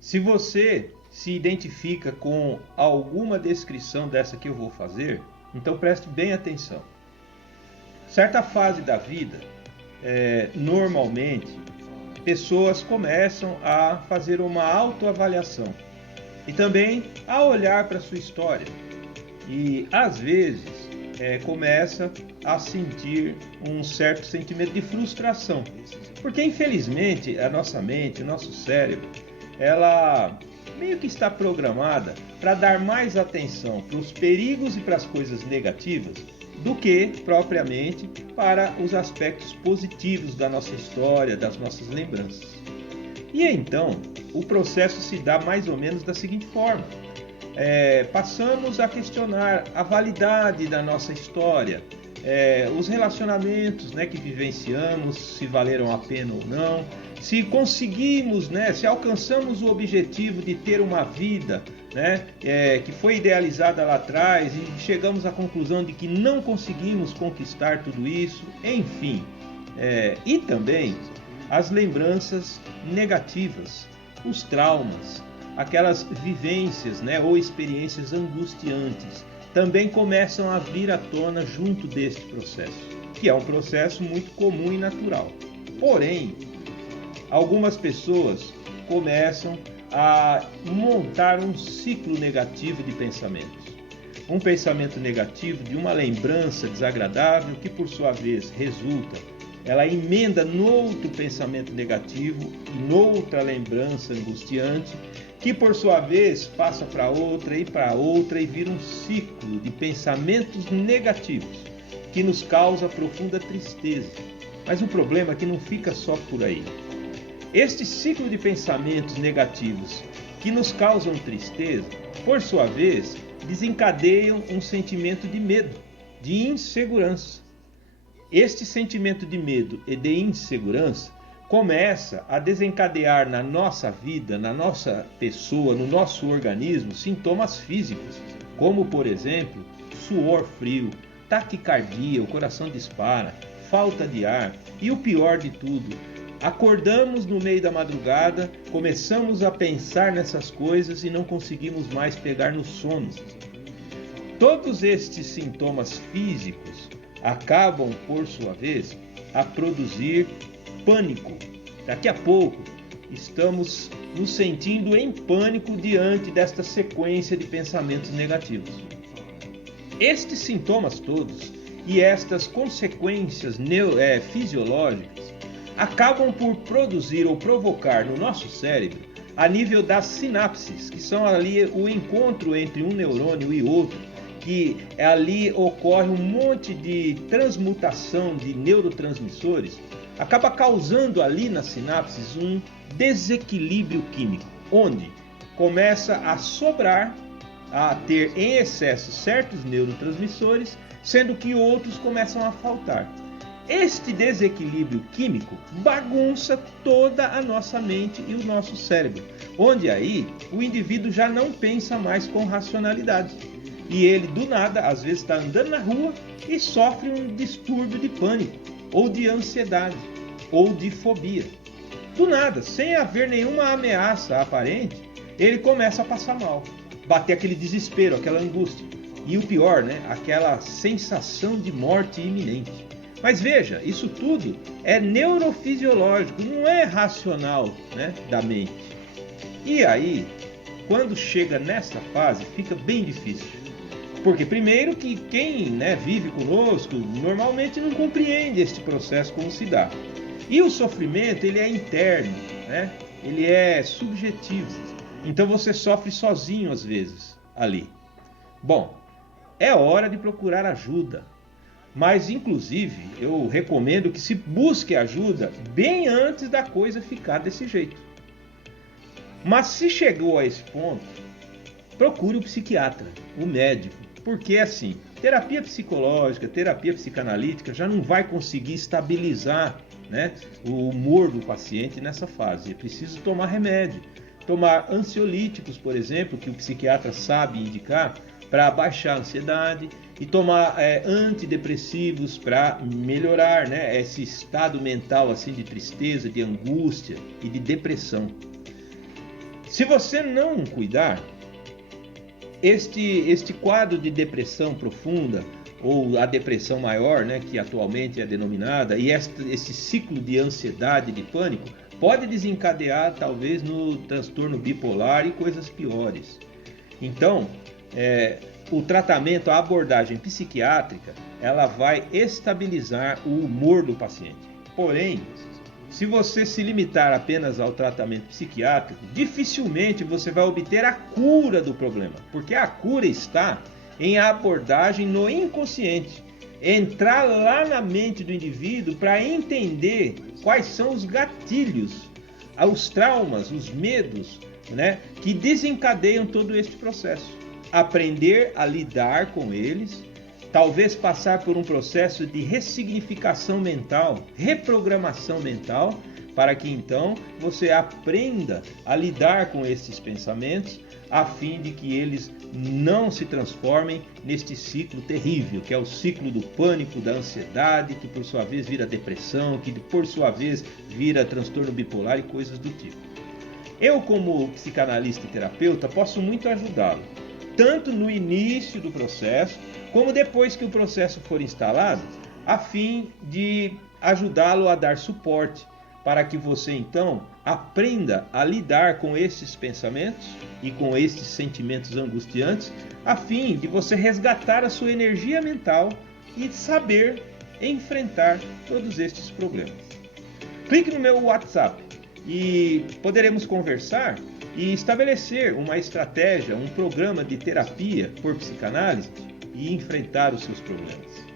Se você se identifica com alguma descrição dessa que eu vou fazer, então preste bem atenção. Certa fase da vida, normalmente, pessoas começam a fazer uma autoavaliação e também a olhar para a sua história. E, às vezes, começa a sentir um certo sentimento de frustração. Porque, infelizmente, a nossa mente, o nosso cérebro, ela meio que está programada para dar mais atenção para os perigos e para as coisas negativas do que, propriamente, para os aspectos positivos da nossa história, das nossas lembranças. E então, o processo se dá mais ou menos da seguinte forma. Passamos a questionar a validade da nossa história, os relacionamentos, né, que vivenciamos, se valeram a pena ou não, se conseguimos, né, se alcançamos o objetivo de ter uma vida, né, que foi idealizada lá atrás e chegamos à conclusão de que não conseguimos conquistar tudo isso, enfim. E também as lembranças negativas, os traumas, aquelas vivências, né, ou experiências angustiantes também começam a vir à tona junto deste processo, que é um processo muito comum e natural. Porém, algumas pessoas começam a montar um ciclo negativo de pensamentos. Um pensamento negativo de uma lembrança desagradável que, por sua vez, ela emenda noutro pensamento negativo e noutra lembrança angustiante, que por sua vez passa para outra e vira um ciclo de pensamentos negativos que nos causa profunda tristeza. Mas o problema é que não fica só por aí. Este ciclo de pensamentos negativos que nos causam tristeza, por sua vez, desencadeiam um sentimento de medo, de insegurança. Este sentimento de medo e de insegurança começa a desencadear na nossa vida, na nossa pessoa, no nosso organismo, sintomas físicos, como, por exemplo, suor frio, taquicardia, o coração dispara, falta de ar e o pior de tudo, acordamos no meio da madrugada, começamos a pensar nessas coisas e não conseguimos mais pegar no sono. Todos estes sintomas físicos acabam, por sua vez, a produzir pânico. Daqui a pouco, estamos nos sentindo em pânico diante desta sequência de pensamentos negativos. Estes sintomas todos e estas consequências fisiológicas acabam por produzir ou provocar no nosso cérebro, a nível das sinapses, que são ali o encontro entre um neurônio e outro, que ali ocorre um monte de transmutação de neurotransmissores, acaba causando ali nas sinapses um desequilíbrio químico, onde começa a sobrar, a ter em excesso certos neurotransmissores, sendo que outros começam a faltar. Este desequilíbrio químico bagunça toda a nossa mente e o nosso cérebro, onde aí o indivíduo já não pensa mais com racionalidade. E ele, do nada, às vezes está andando na rua e sofre um distúrbio de pânico, ou de ansiedade, ou de fobia. Do nada, sem haver nenhuma ameaça aparente, ele começa a passar mal, bater aquele desespero, aquela angústia. E o pior, né? Aquela sensação de morte iminente. Mas veja, isso tudo é neurofisiológico, não é racional, né, da mente. E aí, quando chega nessa fase, fica bem difícil. Porque primeiro que quem, né, vive conosco normalmente não compreende este processo como se dá. E o sofrimento, ele é interno, né? Ele é subjetivo. Então você sofre sozinho às vezes ali. Bom, é hora de procurar ajuda. Mas, inclusive, eu recomendo que se busque ajuda bem antes da coisa ficar desse jeito. Mas se chegou a esse ponto, procure o psiquiatra, o médico. Porque, assim, terapia psicológica, terapia psicanalítica já não vai conseguir estabilizar, né, o humor do paciente nessa fase. É preciso tomar remédio. Tomar ansiolíticos, por exemplo, que o psiquiatra sabe indicar para baixar a ansiedade, e tomar antidepressivos para melhorar, né, esse estado mental assim de tristeza, de angústia e de depressão. Se você não cuidar, este quadro de depressão profunda, ou a depressão maior, né, que atualmente é denominada, e esse ciclo de ansiedade, de pânico, pode desencadear talvez no transtorno bipolar e coisas piores. Então, o tratamento, a abordagem psiquiátrica, ela vai estabilizar o humor do paciente. Porém, se você se limitar apenas ao tratamento psiquiátrico, dificilmente você vai obter a cura do problema, porque a cura está em abordagem no inconsciente, entrar lá na mente do indivíduo para entender quais são os gatilhos, os traumas, os medos, né, que desencadeiam todo este processo. Aprender a lidar com eles, talvez passar por um processo de ressignificação mental, reprogramação mental, para que então você aprenda a lidar com esses pensamentos, a fim de que eles não se transformem neste ciclo terrível, que é o ciclo do pânico, da ansiedade, que por sua vez vira depressão, que por sua vez vira transtorno bipolar e coisas do tipo. Eu, como psicanalista e terapeuta, posso muito ajudá-lo, tanto no início do processo, como depois que o processo for instalado, a fim de ajudá-lo a dar suporte, para que você então aprenda a lidar com esses pensamentos e com esses sentimentos angustiantes, a fim de você resgatar a sua energia mental e saber enfrentar todos estes problemas. Clique no meu WhatsApp e poderemos conversar e estabelecer uma estratégia, um programa de terapia por psicanálise e enfrentar os seus problemas.